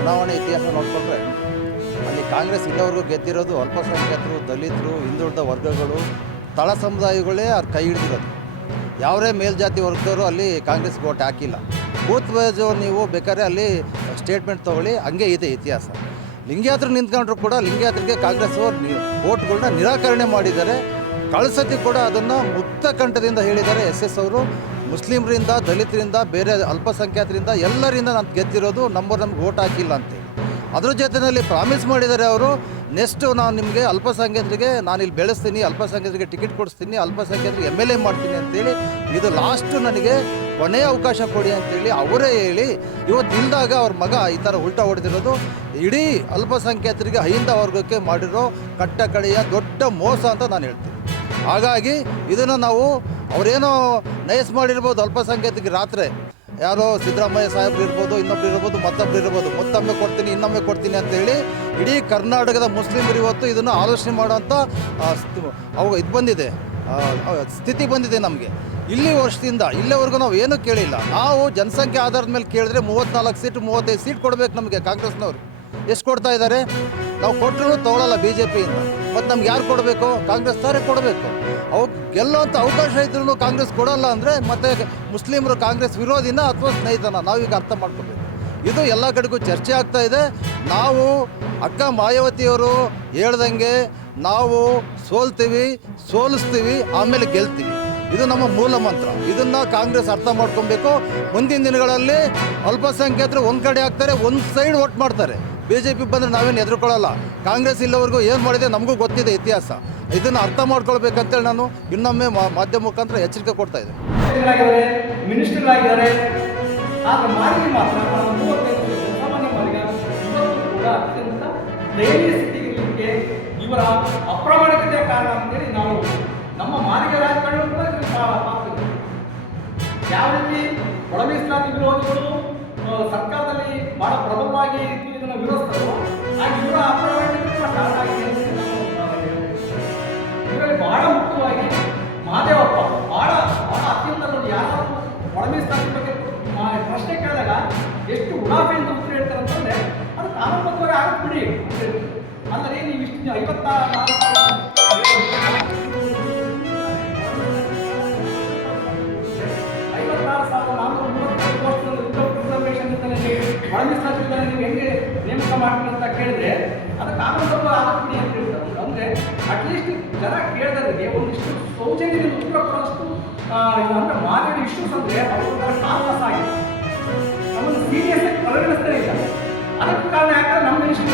ಚುನಾವಣೆ ಇತಿಹಾಸ ನೋಡಿಕೊಂಡ್ರೆ ಅಲ್ಲಿ ಕಾಂಗ್ರೆಸ್ ಇಲ್ಲಿವರೆಗೂ ಗೆದ್ದಿರೋದು ಅಲ್ಪಸಂಖ್ಯಾತರು, ದಲಿತರು, ಹಿಂದುಳಿದ ವರ್ಗಗಳು, ತಳ ಸಮುದಾಯಗಳೇ ಅವ್ರು ಕೈ ಹಿಡಿದಿರೋದು. ಯಾವುದೇ ಮೇಲ್ಜಾತಿ ವರ್ಗದವರು ಅಲ್ಲಿ ಕಾಂಗ್ರೆಸ್ಗೆ ಓಟ್ ಹಾಕಿಲ್ಲ. ಬೂತ್ ವೈಸು ನೀವು ಬೇಕಾದ್ರೆ ಅಲ್ಲಿ ಸ್ಟೇಟ್ಮೆಂಟ್ ತೊಗೊಳ್ಳಿ, ಹಂಗೆ ಇದೆ ಇತಿಹಾಸ. ಲಿಂಗಾಯತರು ನಿಂತ್ಕೊಂಡ್ರು ಕೂಡ ಲಿಂಗಾಯತರಿಗೆ ಕಾಂಗ್ರೆಸ್ ಓಟ್ಗಳನ್ನ ನಿರಾಕರಣೆ ಮಾಡಿದ್ದಾರೆ. ಕಳ್ಸತಿ ಕೂಡ ಅದನ್ನು ಮುಕ್ತ ಕಂಠದಿಂದ ಹೇಳಿದ್ದಾರೆ. ಎಸ್ ಅವರು ಮುಸ್ಲಿಮರಿಂದ, ದಲಿತರಿಂದ, ಬೇರೆ ಅಲ್ಪಸಂಖ್ಯಾತರಿಂದ ಎಲ್ಲರಿಂದ ನಾನು ಗೆದ್ದಿರೋದು, ನಮಗೆ ಓಟ್ ಹಾಕಿಲ್ಲ ಅಂತೇಳಿ. ಅದ್ರ ಜೊತೆಯಲ್ಲಿ ಪ್ರಾಮಿಸ್ ಮಾಡಿದ್ದಾರೆ ಅವರು, ನೆಕ್ಸ್ಟು ನಾನು ನಿಮಗೆ ಅಲ್ಪಸಂಖ್ಯಾತರಿಗೆ ನಾನು ಇಲ್ಲಿ ಬೆಳೆಸ್ತೀನಿ, ಅಲ್ಪಸಂಖ್ಯಾತರಿಗೆ ಟಿಕೆಟ್ ಕೊಡಿಸ್ತೀನಿ, ಅಲ್ಪಸಂಖ್ಯಾತರಿಗೆ MLA ಮಾಡ್ತೀನಿ ಅಂತೇಳಿ, ಇದು ಲಾಸ್ಟು ನನಗೆ ಕೊನೆಯ ಅವಕಾಶ ಕೊಡಿ ಅಂತೇಳಿ ಅವರೇ ಹೇಳಿ ಇವತ್ತು ಇಲ್ದಾಗ ಅವ್ರ ಮಗ ಈ ಥರ ಉಲ್ಟಾ ಹೊಡೆದಿರೋದು ಇಡೀ ಅಲ್ಪಸಂಖ್ಯಾತರಿಗೆ ಅಹಿಂದ ವರ್ಗಕ್ಕೆ ಮಾಡಿರೋ ಕಟ್ಟ ಕಡೆಯ ದೊಡ್ಡ ಮೋಸ ಅಂತ ನಾನು ಹೇಳ್ತೀನಿ. ಹಾಗಾಗಿ ಇದನ್ನು ನಾವು ಅವರೇನೋ ನಯಸ್ ಮಾಡಿರ್ಬೋದು ಅಲ್ಪಸಂಖ್ಯಾತರಿಗೆ ರಾತ್ರಿ, ಯಾರೋ ಸಿದ್ದರಾಮಯ್ಯ ಸಾಹೇಬ್ರು ಇರ್ಬೋದು, ಇನ್ನೊಬ್ರು ಇರ್ಬೋದು, ಮತ್ತೊಬ್ರು ಇರ್ಬೋದು, ಮತ್ತೊಮ್ಮೆ ಕೊಡ್ತೀನಿ ಇನ್ನೊಮ್ಮೆ ಕೊಡ್ತೀನಿ ಅಂತೇಳಿ ಇಡೀ ಕರ್ನಾಟಕದ ಮುಸ್ಲಿಮರು ಇವತ್ತು ಇದನ್ನು ಆಲೋಚನೆ ಮಾಡೋಂಥ ಇದು ಬಂದಿದೆ, ಸ್ಥಿತಿ ಬಂದಿದೆ ನಮಗೆ. ಇಲ್ಲಿ ವರ್ಷದಿಂದ ಇಲ್ಲಿವರೆಗೂ ನಾವು ಏನೂ ಕೇಳಿಲ್ಲ. ನಾವು ಜನಸಂಖ್ಯೆ ಆಧಾರದ ಮೇಲೆ ಕೇಳಿದ್ರೆ 34 ಸೀಟು 35 ಸೀಟ್ ಕೊಡಬೇಕು ನಮಗೆ. ಕಾಂಗ್ರೆಸ್ನವರು ಎಷ್ಟು ಕೊಡ್ತಾ ಇದ್ದಾರೆ? ನಾವು ಕೊಟ್ಟರು ತೊಗೊಳ್ಳಲ್ಲ BJPಯಿಂದ. ಮತ್ತು ನಮ್ಗೆ ಯಾರು ಕೊಡಬೇಕು? ಕಾಂಗ್ರೆಸ್ ತಾರೆ ಕೊಡಬೇಕು. ಅವು ಗೆಲ್ಲೋಂಥ ಅವಕಾಶ ಇದ್ರೂ ಕಾಂಗ್ರೆಸ್ ಕೊಡೋಲ್ಲ ಅಂದರೆ ಮತ್ತೆ ಮುಸ್ಲಿಮರು ಕಾಂಗ್ರೆಸ್ ವಿರೋಧಿನ ಅಥವಾ ಸ್ನೇಹಿತನ ನಾವೀಗ ಅರ್ಥ ಮಾಡ್ಕೋಬೇಕು. ಇದು ಎಲ್ಲ ಕಡೆಗೂ ಚರ್ಚೆ ಆಗ್ತಾ ಇದೆ. ನಾವು ಅಕ್ಕ ಮಾಯಾವತಿಯವರು ಹೇಳ್ದಂಗೆ ನಾವು ಸೋಲಿಸ್ತೀವಿ, ಆಮೇಲೆ ಗೆಲ್ತೀವಿ. ಇದು ನಮ್ಮ ಮೂಲ ಮಂತ್ರ. ಇದನ್ನು ಕಾಂಗ್ರೆಸ್ ಅರ್ಥ ಮಾಡ್ಕೊಬೇಕು. ಮುಂದಿನ ದಿನಗಳಲ್ಲಿ ಅಲ್ಪಸಂಖ್ಯಾತರು ಒಂದು ಕಡೆ ಆಗ್ತಾರೆ, ಒಂದು ಸೈಡ್ ವೋಟ್ ಮಾಡ್ತಾರೆ. BJP ಬಂದರೆ ನಾವೇನು ಎದುರ್ಕೊಳ್ಳಲ್ಲ. ಕಾಂಗ್ರೆಸ್ ಇಲ್ಲವರೆಗೂ ಏನು ಮಾಡಿದೆ ನಮಗೂ ಗೊತ್ತಿದೆ ಇತಿಹಾಸ. ಇದನ್ನು ಅರ್ಥ ಮಾಡ್ಕೊಳ್ಬೇಕಂತೇಳಿ ನಾನು ಇನ್ನೊಮ್ಮೆ ಮಾಧ್ಯಮ ಮುಖಾಂತರ ಎಚ್ಚರಿಕೆ ಕೊಡ್ತಾ ಇದ್ದೆ. ಮಿನಿಸ್ಟರ್ಗಳಾಗಿದ್ದಾರೆ, ಆದರೆ ಮಾರಿಗೆ ಮಾತ್ರ 35 ಸಾಮಾನ್ಯ ಮಾರಿಗೆ ಇವತ್ತು ಕೂಡ ಅತ್ಯಂತ ದಯನೀಯ ಸ್ಥಿತಿಗೆ ಇವರ ಅಪ್ರಾಮಾಣಿಕತೆಯ ಕಾರಣ ಅಂತೇಳಿ ನಾವು ನಮ್ಮ ಮಾರಿಗೆ ರಾಜಕಾರಣ ಕೂಡ ಆಗ್ತದೆ. ಯಾವ ರೀತಿ ಒಳ ಮೀಸಲಾತಿ ವಿರೋಧಿಗಳು ಸರ್ಕಾರದಲ್ಲಿ ಬಹಳ ಪ್ರಬಲವಾಗಿ ಇದನ್ನು ವಿರೋಧಿಸ್ತಾರೋ ಹಾಗೆ ಇವರ ಅಪ್ರಾಮಾಣಿಕತೆ ಕಾರಣ ಆಗಿದೆ ಅಂತ ಇದರಲ್ಲಿ ಬಹಳ ಮುಖ್ಯವಾಗಿ ಮಹದೇವಪ್ಪ ಬಹಳ ಅತ್ಯಂತ ನೋಡಿ, ಯಾರಾದರೂ ಒಳ ಮೀಸಲಾತಿ ಬಗ್ಗೆ ಪ್ರಶ್ನೆ ಕೇಳಿದಾಗ ಎಷ್ಟು ಉಡಾಫೆಯಿಂದ ಉತ್ತರ ಹೇಳ್ತಾರೆ ಅಂತಂದರೆ ಅದು ಕಾನೂನುಬದ್ಧವಾಗಿ ಆಗಕ್ಕೆ ಬಿಡಿ ಅಂದರೆ ನೀವು ಇಷ್ಟು 56,430 ರಿಸರ್ವೇಷನ್ ಒಳ ಮೀಸಲಾತಿ ನೀವು ಹೆಂಗೆ ನೇಮಕ ಮಾಡ್ತೀವಿ ಅಂತ ಕೇಳಿದ್ರೆ ಅದು ಕಾನೂನುಬದ್ಧ ಆಗಕ್ಕೆ ಅಂತ ಹೇಳ್ತಾರೆ. ಅಂದರೆ ಅಟ್ಲೀಸ್ಟ್ ಜನ ಕೇಳಿದವರಿಗೆ ಒಂದಿಷ್ಟು ಸೌಜನ್ಯದಿಂದ ಉತ್ತರ ಕೊಡೋಷ್ಟು ಅಂದರೆ ಮಾನವೀಯ ಇಶ್ಯೂಸ್ ಅಂದರೆ ಅವ್ರ ಕಾಲ್ಪಾಸ್ ಆಗಿದೆ, ನಮ್ಮನ್ನು ಸೀರಿಯಸ್ ಆಗಿ ಪರಿಗಣಿಸ್ತಾನೆ ಇಲ್ಲ. ಅದಕ್ಕೆ ಕಾರಣ ಯಾಕಂದ್ರೆ ನಮ್ಮ ಮಿನಿಸ್ಟರ್